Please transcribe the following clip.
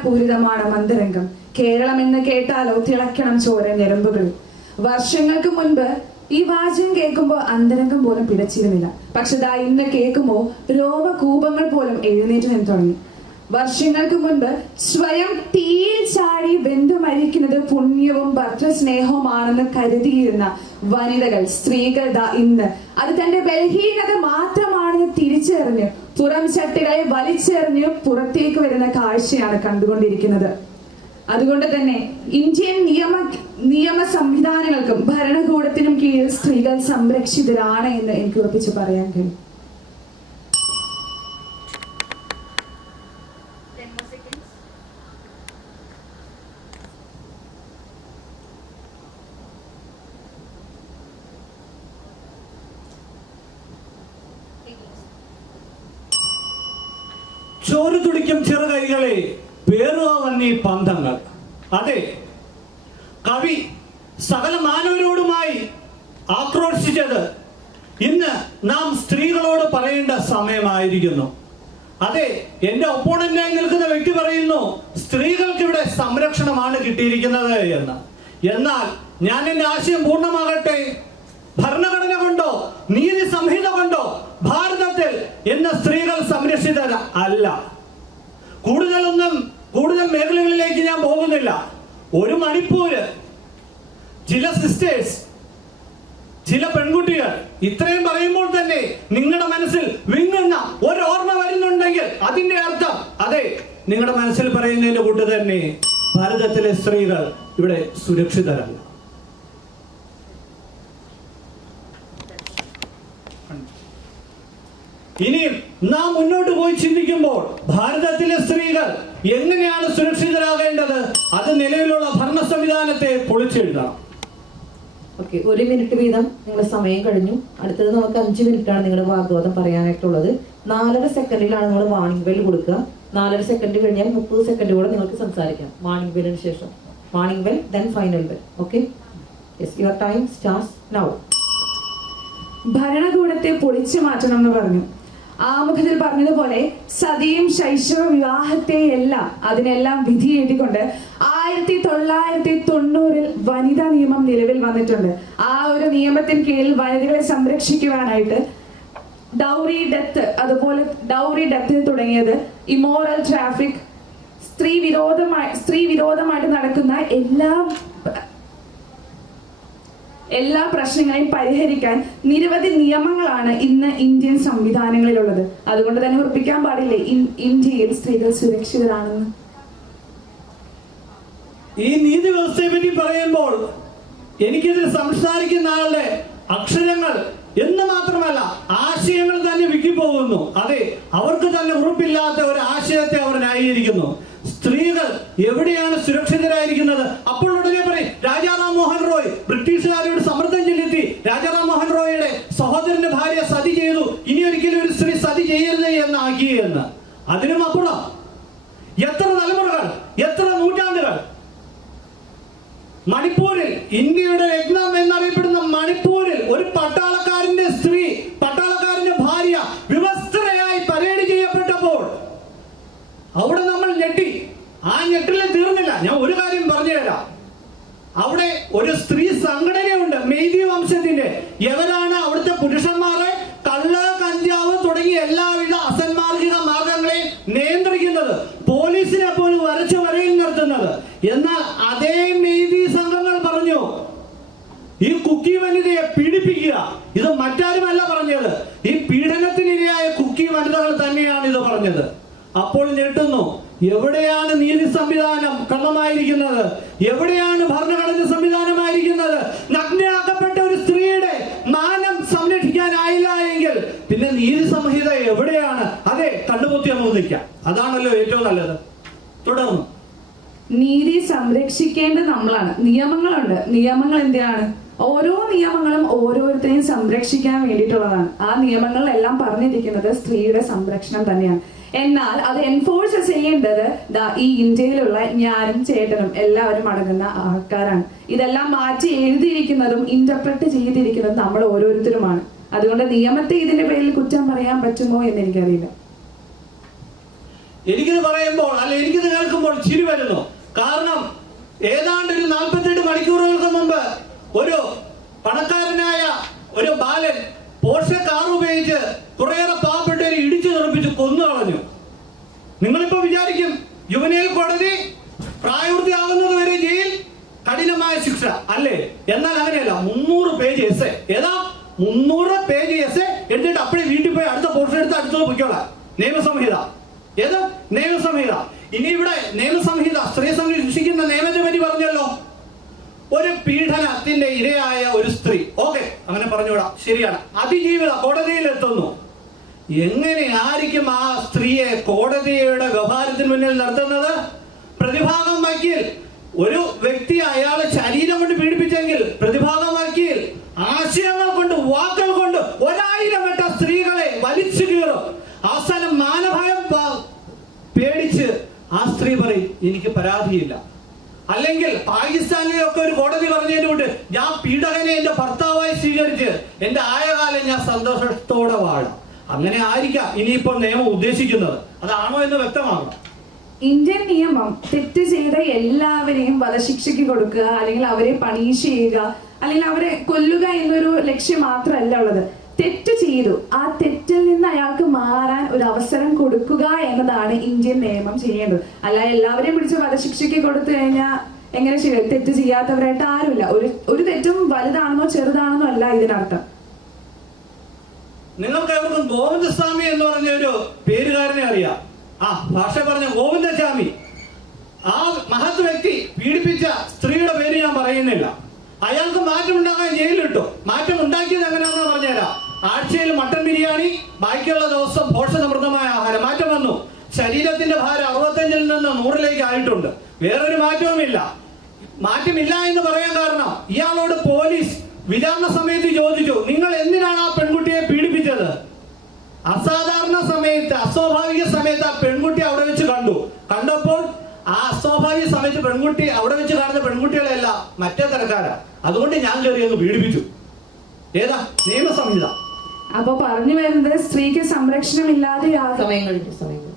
അഭിമാനപൂരിതമാണ് മന്ദരംഗം. കേരളം എന്ന് കേട്ടാലോ തിളക്കണം ചോര ഞരമ്പുകൾ. വർഷങ്ങൾക്ക് മുൻപ് ഈ വാചകം കേൾക്കുമ്പോൾ അന്തരംഗം പോലും പിടച്ചിരുന്നില്ല. പക്ഷെ ദാ ഇന്ന് കേൾക്കുമ്പോൾ രോമകൂപങ്ങൾ പോലും എഴുന്നേറ്റ് നിന്ന് തുടങ്ങി. വർഷങ്ങൾക്ക് മുൻപ് സ്വയം തീയിൽ ചാടി വെന്തു മരിക്കുന്നത് പുണ്യവും ഭർത്തൃസ്നേഹവുമാണെന്ന് കരുതിയിരുന്ന വനിതകൾ, സ്ത്രീകൾ ദാ ഇന്ന് അത് തന്റെ ബലഹീനത മാത്രമാണെന്ന് തിരിച്ചറിഞ്ഞ് പുറം ചട്ടികളെ വലിച്ചെറിഞ്ഞ് പുറത്തേക്ക് വരുന്ന കാഴ്ചയാണ് കണ്ടുകൊണ്ടിരിക്കുന്നത്. അതുകൊണ്ട് തന്നെ ഇന്ത്യൻ നിയമ സംവിധാനങ്ങൾക്കും ഭരണകൂടത്തിനും കീഴിൽ സ്ത്രീകൾ സംരക്ഷിതരാണ് എന്ന് എനിക്ക് ഉറപ്പിച്ച് പറയാൻ കഴിയും. ചോര തുടിക്കും ചെറുകൈകളെ പേറുവന്നീ പന്തങ്ങൾ. അതെ, കവി സകല മാനവരോടുമായി ആക്രോശിച്ചത് ഇന്ന് നാം സ്ത്രീകളോട് പറയേണ്ട സമയമായിരിക്കുന്നു. അതെ, എന്റെ ഒപ്പോണന്റായി നിൽക്കുന്ന വ്യക്തി പറയുന്നു സ്ത്രീകൾക്ക് ഇവിടെ സംരക്ഷണമാണ് കിട്ടിയിരിക്കുന്നത് എന്ന്. എന്നാൽ ഞാൻ എന്റെ ആശയം പൂർണ്ണമാകട്ടെ. ഭരണഘടന കൊണ്ടോ നീതി സംഹിത കൊണ്ടോ ഭാരതത്തിൽ ഇന്ന് സ്ത്രീകൾ സംരക്ഷിതര അല്ല. കൂടുതൽ മേഖലകളിലേക്ക് ഞാൻ പോകുന്നില്ല. ഒരു മണിപ്പൂര്, ചില സിസ്റ്റേഴ്സ്, ചില പെൺകുട്ടികൾ, ഇത്രയും പറയുമ്പോൾ തന്നെ നിങ്ങളുടെ മനസ്സിൽ വിങ്ങുന്ന ഒരു ഓർമ്മ വരുന്നുണ്ടെങ്കിൽ അതിന്റെ അർത്ഥം അതെ, നിങ്ങളുടെ മനസ്സിൽ പറയുന്നതിന്റെ കൂട്ട് തന്നെ ഭാരതത്തിലെ സ്ത്രീകൾ ഇവിടെ സുരക്ഷിതരല്ല. ഇനിയും നാം മുന്നോട്ട് പോയി ചിന്തിക്കുമ്പോൾ ഭാരതത്തിലെ സ്ത്രീകൾ എങ്ങനെയാണ് സുരക്ഷിതരാകേണ്ടത്? അത് നിലവിലുള്ള ഭരണ സംവിധാനത്തെ പൊളിച്ചെഴുതണം. ഓക്കെ, 1 മിനിറ്റ് വീതം നിങ്ങളുടെ സമയം കഴിഞ്ഞു. അടുത്തത് നമുക്ക് 5 മിനിറ്റാണ് നിങ്ങളുടെ വാഗ്വാദം പറയാനായിട്ടുള്ളത്. 4.5 സെക്കൻഡിലാണ് നിങ്ങൾ വാണിംഗ് ബെൽ കൊടുക്കുക. 4.5 സെക്കൻഡ് കഴിഞ്ഞാൽ 30 സെക്കൻഡ് കൂടെ നിങ്ങൾക്ക് സംസാരിക്കാം. വാണിംഗ് ബെല്ലിന് ശേഷം warning bell, then final bell. Okay, yes, your time starts now. ഭരണകൂടത്തെ പൊളിച്ചു മാറ്റണം എന്ന് പറഞ്ഞു. ആമുഖത്തിൽ പറഞ്ഞതുപോലെ സതിയും ശൈശവ വിവാഹത്തെയെല്ലാം അതിനെല്ലാം വിധി എഴുതിക്കൊണ്ട് 1990 വനിതാ നിയമം നിലവിൽ വന്നിട്ടുണ്ട്. ആ ഒരു നിയമത്തിന് കീഴിൽ വനിതകളെ സംരക്ഷിക്കുവാനായിട്ട് ഡൗറി ഡെത്ത്, അതുപോലെ ഡൗറി ഡെത്ത് തുടങ്ങിയത്, ഇമോറൽ ട്രാഫിക്, സ്ത്രീ വിരോധമായിട്ട് നടക്കുന്ന എല്ലാ പ്രശ്നങ്ങളെയും പരിഹരിക്കാൻ നിരവധി നിയമങ്ങളാണ് ഇന്ന് ഇന്ത്യൻ സംവിധാനങ്ങളിലുള്ളത്. അതുകൊണ്ട് തന്നെ ഉറപ്പിക്കാൻ പാടില്ലേ ഇന്ത്യയിൽ സ്ത്രീകൾ സുരക്ഷിതരാണെന്ന്. ഈ നീതി വ്യവസ്ഥയെ പറ്റി പറയുമ്പോൾ എനിക്കിതിൽ സംസാരിക്കുന്ന ആളുടെ അക്ഷരങ്ങൾ എന്ന് മാത്രമല്ല ആശയങ്ങൾ തന്നെ വിക്കിപ്പോകുന്നു. അതെ, അവർക്ക് തന്നെ ഉറപ്പില്ലാത്ത ഒരു ആശയത്തെ അവർ ന്യായീകരിക്കുന്നു. സ്ത്രീകൾ എവിടെയാണ് സുരക്ഷിതരായിരിക്കുന്നത്? അപ്പോൾ ഉടനെ പറയും രാജാറാം മോഹൻ റോയ് ബ്രിട്ടീഷുകാരോട് സമ്മർദ്ദം ചെലുത്തി രാജാറാം മോഹൻ റോയിയുടെ സഹോദരന്റെ ഭാര്യ സതി ചെയ്തു, ഇനി ഒരിക്കലും ഒരു സ്ത്രീ സതി ചെയ്യരുത് എന്നാക്കി എന്ന്. അതിനും അപ്പുറം എത്ര തലമുറകൾ, എത്ര നൂറ്റാണ്ടുകൾ മണിപ്പൂരിൽ, ഇന്ത്യയുടെ യജ്ഞം എന്നറിയപ്പെടുന്ന മണിപ്പൂരിൽ ഒരു പട്ടാളക്കാരന്റെ സ്ത്രീ, പട്ടാളക്കാരന്റെ ഭാര്യ വിവസ്ത്രയായി പരേഡ് ചെയ്യപ്പെട്ടപ്പോൾ അവിടെ നമ്മൾ ഞെട്ടി. ആ ഞെട്ടിൽ തീർന്നില്ല. ഞാൻ ഒരു കാര്യം പറഞ്ഞു തരാം. അവിടെ ഒരു സ്ത്രീ സംഘടനയുണ്ട്, മെയ്തി വംശത്തിന്റെ. എവരാണ് അവിടുത്തെ പുരുഷന്മാരെ കള്ള്, കഞ്ചാവ് തുടങ്ങിയ എല്ലാവിധ അസന്മാർഗിക മാർഗങ്ങളെയും നിയന്ത്രിക്കുന്നത്, പോലീസിനെ പോലും വരച്ചു വരയിൽ നിർത്തുന്നത്. എന്നാൽ അതേ മെയ്തി സംഘങ്ങൾ പറഞ്ഞു ഈ കുക്കി വനിതയെ പീഡിപ്പിക്കുക. ഇത് മറ്റാരുമല്ല പറഞ്ഞത്, ഈ പീഡനത്തിനിരയായ കുക്കി വനിതകൾ തന്നെയാണ് ഇത് പറഞ്ഞത്. അപ്പോൾ ഞെട്ടുന്നു. എവിടെയാണ് നീതി സംവിധാനം ക്രമമായിരിക്കുന്നത്? എവിടെയാണ് ഭരണഘടന സംവിധാനമായിരിക്കുന്നത്? നഗ്നയാക്കപ്പെട്ട ഒരു സ്ത്രീയുടെ മാനം സംരക്ഷിക്കാനായില്ല എങ്കിൽ പിന്നെ നീതി സംഹിത എവിടെയാണ്? അതെ, കണ്ണുപൊത്തി അനുവദിക്കാം, അതാണല്ലോ ഏറ്റവും നല്ലത്. തുടർന്നു നീതി സംരക്ഷിക്കേണ്ടത് നമ്മളാണ്. നിയമങ്ങളുണ്ട്. നിയമങ്ങൾ എന്തിനാണ്? ഓരോ നിയമങ്ങളും ഓരോരുത്തരെയും സംരക്ഷിക്കാൻ വേണ്ടിയിട്ടുള്ളതാണ്. ആ നിയമങ്ങളിലെല്ലാം പറഞ്ഞിരിക്കുന്നത് സ്ത്രീയുടെ സംരക്ഷണം തന്നെയാണ്. എന്നാൽ അത് എൻഫോഴ്സ് ചെയ്യേണ്ടത് ഈ ഇന്ത്യയിലുള്ള ഞാനും ചേട്ടനും എല്ലാവരും അടങ്ങുന്ന ആൾക്കാരാണ്. ഇതെല്ലാം മാറ്റി എഴുതിയിരിക്കുന്നതും ഇന്റർപ്രറ്റ് ചെയ്തിരിക്കുന്നതും നമ്മൾ ഓരോരുത്തരുമാണ്. അതുകൊണ്ട് നിയമത്തെ ഇതിന്റെ പേരിൽ കുറ്റം പറയാൻ പറ്റുമോ എന്ന് എനിക്കറിയില്ല. എനിക്കിത് പറയുമ്പോൾ അല്ല എനിക്കിത് കേൾക്കുമ്പോൾ ചിരി വരുന്നു. കാരണം ഏതാണ്ട് ഒരു 48 മണിക്കൂറുകൾക്ക് മുമ്പ് ഒരു പണക്കാരനായ ഒരു ബാലൻ പോർഷെ കാർ ഉപയോഗിച്ച് കുറേയേറെ പാവപ്പെട്ടവരെ ഇടിച്ചു തെറിപ്പിച്ച് കൊന്നു കളഞ്ഞു. നിങ്ങളിപ്പോ വിചാരിക്കും യുവനീൽ കോടതി പ്രായപൂർത്തിയാകുന്നത് വരെ ജയിൽ, കഠിനമായ ശിക്ഷ അല്ലേ? എന്നാൽ അങ്ങനെയല്ല. 300 പേജ് എസ്സേ, ഏതാ 300 പേജ് എസ്സേ എടുത്തിട്ട് അപ്പഴേ വീട്ടിൽ പോയി അടുത്ത പോർഷൻ എടുത്ത് അടുത്തത് പൊയ്ക്കോളാം. നിയമസംഹിത, ഏത് നിയമസംഹിത. ഇനി ഇവിടെ നിയമസംഹിത സ്ത്രീ സംരക്ഷിക്കുന്ന നിയമത്തെ പറ്റി പറഞ്ഞല്ലോ. ഒരു പീഡനത്തിന്റെ ഇരയായ ഒരു സ്ത്രീ, ഓക്കെ അങ്ങനെ പറഞ്ഞുകൂടാ, ശരിയാണ്, അതിജീവിത കോടതിയിൽ എത്തുന്നു. എങ്ങനെ ആയിരിക്കും ആ സ്ത്രീയെ കോടതിയുടെ വ്യവഹാരത്തിന് മുന്നിൽ നടത്തുന്നത്? പ്രതിഭാഗം വക്കീൽ, ഒരു വ്യക്തി അയാളെ ശരീരം കൊണ്ട് പീഡിപ്പിച്ചെങ്കിൽ പ്രതിഭാഗം വക്കീൽ ആശയങ്ങൾ കൊണ്ട്, വാക്കുകൾ കൊണ്ട് 1000 വട്ട സ്ത്രീകളെ വലിച്ചു കീറും. അവസാനം മാനഭയം പേടിച്ച് ആ സ്ത്രീ പറയും എനിക്ക് പരാതിയില്ല. അല്ലെങ്കിൽ പാകിസ്ഥാനിലൊക്കെ ഒരു കോടതി പറഞ്ഞതിനുകൊണ്ട് ഞാൻ പീഡകനെ എന്റെ ഭർത്താവായി സ്വീകരിച്ച് എന്റെ ആയകാലം ഞാൻ സന്തോഷത്തോടെ വാഴാം. അങ്ങനെ ആയിരിക്കാം ഇനിയിപ്പോൾ നിയമം ഉദ്ദേശിക്കുന്നത്. അതാണോ എന്ന് വ്യക്തമാകണം. ഇന്ത്യൻ നിയമം തെറ്റ് ചെയ്ത എല്ലാവരെയും വധശിക്ഷയ്ക്ക് കൊടുക്കുക, അല്ലെങ്കിൽ അവരെ പണീഷ് ചെയ്യുക, അല്ലെങ്കിൽ അവരെ കൊല്ലുക എന്നൊരു ലക്ഷ്യം മാത്രമല്ല ഉള്ളത്. തെറ്റ് ചെയ്തു, ആ തെറ്റിൽ നിന്ന് അയാൾക്ക് മാറാൻ ഒരു അവസരം കൊടുക്കുക എന്നതാണ് ഇന്ത്യൻ നിയമം ചെയ്യേണ്ടത്. അല്ല എല്ലാവരെയും പിടിച്ച് വധശിക്ഷയ്ക്ക് കൊടുത്തു കഴിഞ്ഞാൽ എങ്ങനെ ചെയ്യും? തെറ്റ് ചെയ്യാത്തവരായിട്ട് ആരുമില്ല. ഒരു തെറ്റും വലുതാണെന്നോ ചെറുതാണെന്നോ അല്ല ഇതിനർത്ഥം. നിങ്ങൾക്ക് എവർക്കും ഗോവിന്ദസ്വാമി എന്ന് പറഞ്ഞ ഒരു പേരുകാരനെ അറിയാം. ഭാഷ പറഞ്ഞ ഗോവിന്ദസ്വാമി. ആ മഹത് വ്യക്തി പീഡിപ്പിച്ച സ്ത്രീയുടെ പേര് ഞാൻ പറയുന്നില്ല. അയാൾക്ക് മാറ്റം ഉണ്ടാകാൻ ജയിലിലിട്ടു. മാറ്റം ഉണ്ടാക്കിയത് എങ്ങനെയാണെന്ന് പറഞ്ഞുതരാം. ആഴ്ചയിൽ മട്ടൻ ബിരിയാണി, ബാക്കിയുള്ള ദിവസം പോഷകസമൃദ്ധമായ ആഹാരം. മാറ്റം വന്നു. ശരീരത്തിന്റെ ഭാരം 65-ൽ നിന്ന് 100-ലേക്ക് ആയിട്ടുണ്ട്. വേറൊരു മാറ്റവുമില്ല. മാറ്റമില്ല എന്ന് പറയാൻ കാരണം ഇയാളോട് പോലീസ് വിചാരണ സമയത്ത് ചോദിച്ചു, നിങ്ങൾ എന്തിനാണ് ആ പെൺകുട്ടിയെ പീഡിപ്പിച്ചത്? അസാധാരണ സമയത്ത്, അസ്വാഭാവിക സമയത്ത് ആ പെൺകുട്ടി അവിടെ വെച്ച് കണ്ടപ്പോൾ ആ അസ്വാഭാവിക സമയത്ത് പെൺകുട്ടി അവിടെ വെച്ച് കാണുന്ന പെൺകുട്ടികളെല്ലാം മറ്റേ തരക്കാരാ, അതുകൊണ്ട് ഞാൻ കയറി അങ്ങ് പീഡിപ്പിച്ചു. ഏതാ നിയമസംഹിത. അപ്പൊ പറഞ്ഞു വരുന്നത് സ്ത്രീക്ക് സംരക്ഷണം ഇല്ലാതെ സമയം കഴിഞ്ഞു.